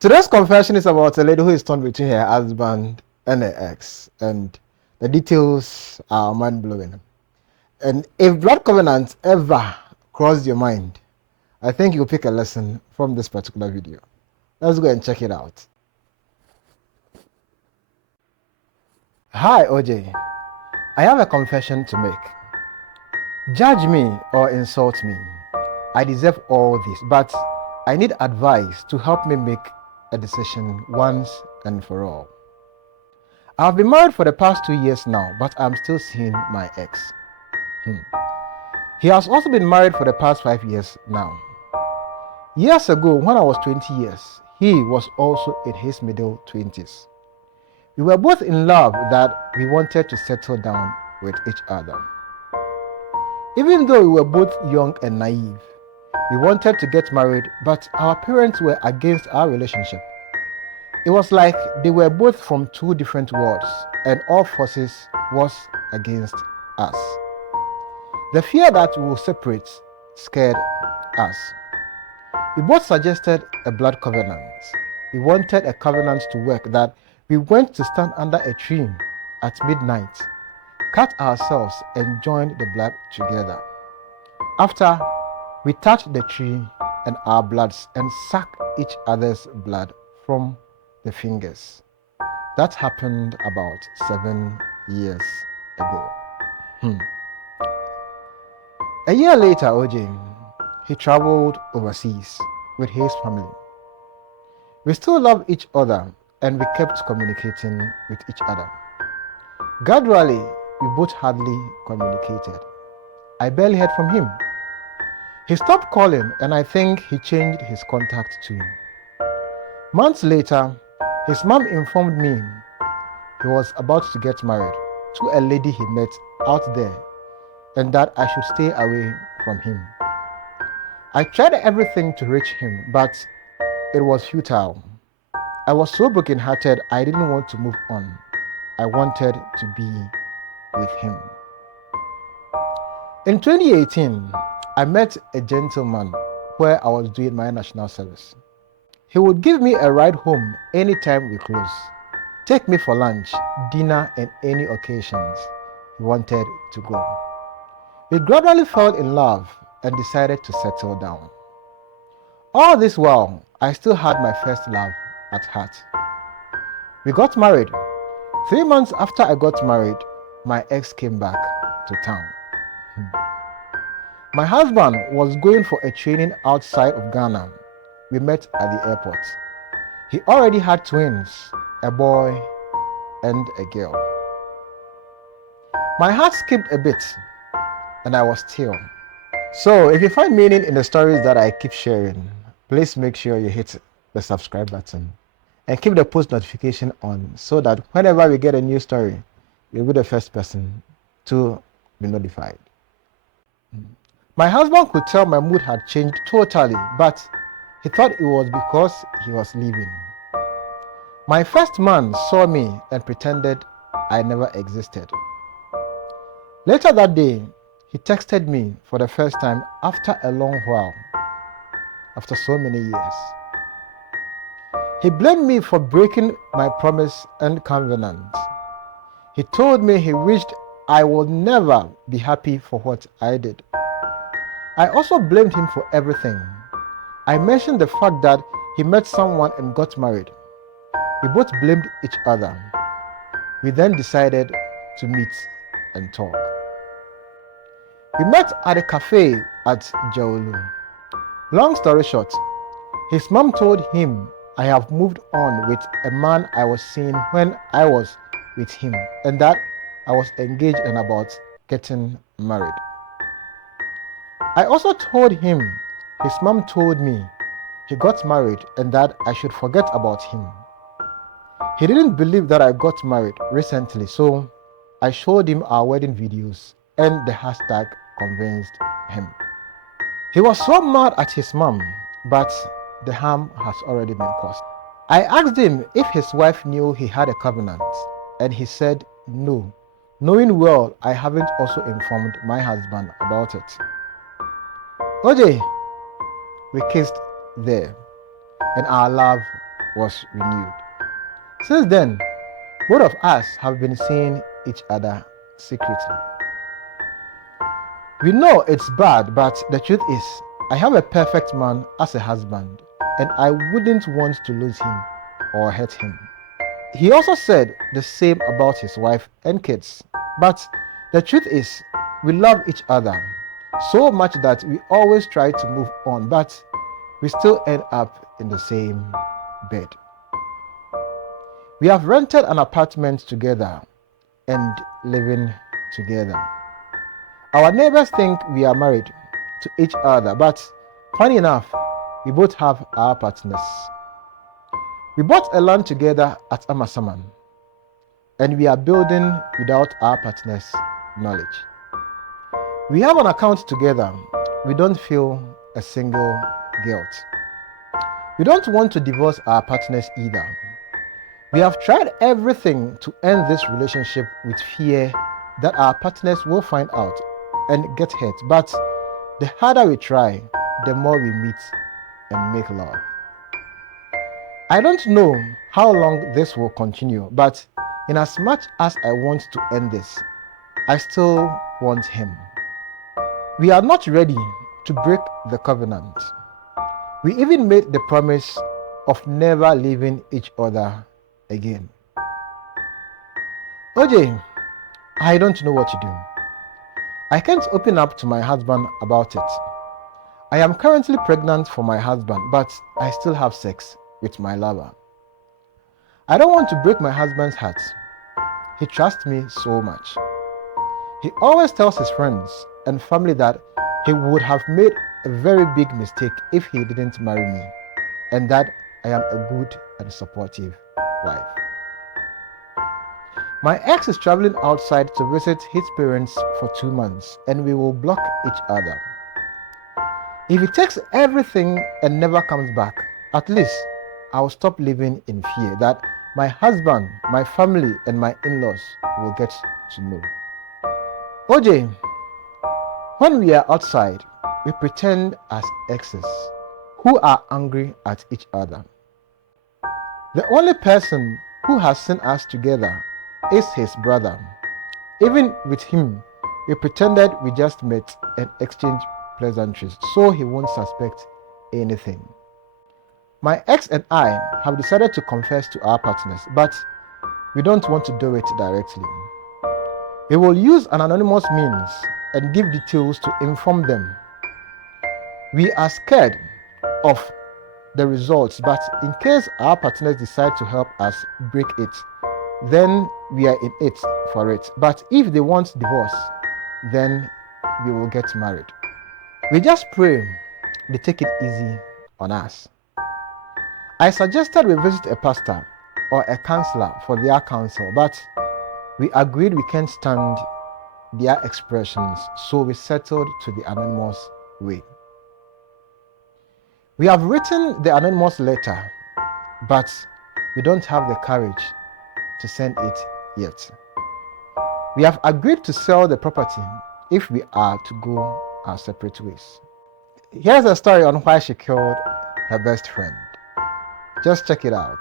Today's confession is about a lady who is torn between her husband and her ex, and the details are mind-blowing. And if blood covenants ever crossed your mind, I think you'll pick a lesson from this particular video. Let's go and check it out. Hi, OJ. I have a confession to make. Judge me or insult me. I deserve all this, but I need advice to help me make a decision once and for all. I've been married for the past 2 years now, but I'm still seeing my ex. He has also been married for the past 5 years now. Years ago, when I was 20 years, he was also in his middle 20s. We were both in love that we wanted to settle down with each other. Even though we were both young and naive, we wanted to get married, but our parents were against our relationship. It was like they were both from two different worlds, and all forces was against us. The fear that we will separate scared us. We both suggested a blood covenant. We wanted a covenant to work that we went to stand under a tree at midnight, cut ourselves and join the blood together. After, we touched the tree and our bloods and sucked each other's blood from the fingers. That happened about 7 years ago. A year later, OJ, he traveled overseas with his family. We still love each other and we kept communicating with each other. Gradually, we both hardly communicated. I barely heard from him. He stopped calling and I think he changed his contact too. Months later, his mom informed me he was about to get married to a lady he met out there and that I should stay away from him. I tried everything to reach him, but it was futile. I was so brokenhearted, I didn't want to move on. I wanted to be with him. In 2018, I met a gentleman where I was doing my national service. He would give me a ride home anytime we close, take me for lunch, dinner, and any occasions he wanted to go. We gradually fell in love and decided to settle down. All this while, I still had my first love at heart. We got married. 3 months after I got married, my ex came back to town. My husband was going for a training outside of Ghana. We met at the airport. He already had twins, a boy and a girl. My heart skipped a bit and I was still. So if you find meaning in the stories that I keep sharing, please make sure you hit the subscribe button and keep the post notification on so that whenever we get a new story, you'll be the first person to be notified. My husband could tell my mood had changed totally, but he thought it was because he was leaving. My first man saw me and pretended I never existed. Later that day, he texted me for the first time after a long while, after so many years. He blamed me for breaking my promise and covenant. He told me he wished I would never be happy for what I did. I also blamed him for everything. I mentioned the fact that he met someone and got married. We both blamed each other. We then decided to meet and talk. We met at a cafe at Jaolu. Long story short, his mom told him I have moved on with a man I was seeing when I was with him and that I was engaged and about getting married. I also told him his mom told me he got married and that I should forget about him. He didn't believe that I got married recently, so I showed him our wedding videos and the hashtag convinced him. He was so mad at his mom, but the harm has already been caused. I asked him if his wife knew he had a covenant, and he said no, knowing well I haven't also informed my husband about it. OJ, we kissed there, and our love was renewed. Since then, both of us have been seeing each other secretly. We know it's bad, but the truth is, I have a perfect man as a husband, and I wouldn't want to lose him or hurt him. He also said the same about his wife and kids. But the truth is, we love each other so much that we always try to move on, but we still end up in the same bed. We have rented an apartment together and living together. Our neighbors think we are married to each other, but funny enough, we both have our partners. We bought a land together at Amasaman, and we are building without our partner's knowledge. We have an account together. We don't feel a single guilt. We don't want to divorce our partners either. We have tried everything to end this relationship with fear that our partners will find out and get hurt, but the harder we try, the more we meet and make love. I don't know how long this will continue, but in as much as I want to end this, I still want him. We are not ready to break the covenant. We even made the promise of never leaving each other again. OJ, I don't know what to do. I can't open up to my husband about it. I am currently pregnant for my husband, but I still have sex with my lover. I don't want to break my husband's heart. He trusts me so much. He always tells his friends and family that he would have made a very big mistake if he didn't marry me, and that I am a good and supportive wife. My ex is traveling outside to visit his parents for 2 months, and we will block each other. If he takes everything and never comes back, at least I will stop living in fear that my husband, my family, and my in-laws will get to know. OJ, when we are outside, we pretend as exes who are angry at each other. The only person who has seen us together is his brother. Even with him, we pretended we just met and exchanged pleasantries so he won't suspect anything. My ex and I have decided to confess to our partners, but we don't want to do it directly. We will use an anonymous means and give details to inform them. We are scared of the results, but in case our partners decide to help us break it, then we are in it for it. But if they want divorce, then we will get married. We just pray they take it easy on us. I suggested we visit a pastor or a counselor for their counsel, but we agreed we can't stand their expressions, so we settled to the anonymous way. We have written the anonymous letter, but we don't have the courage to send it yet. We have agreed to sell the property if we are to go our separate ways. Here's a story on why she killed her best friend. Just check it out.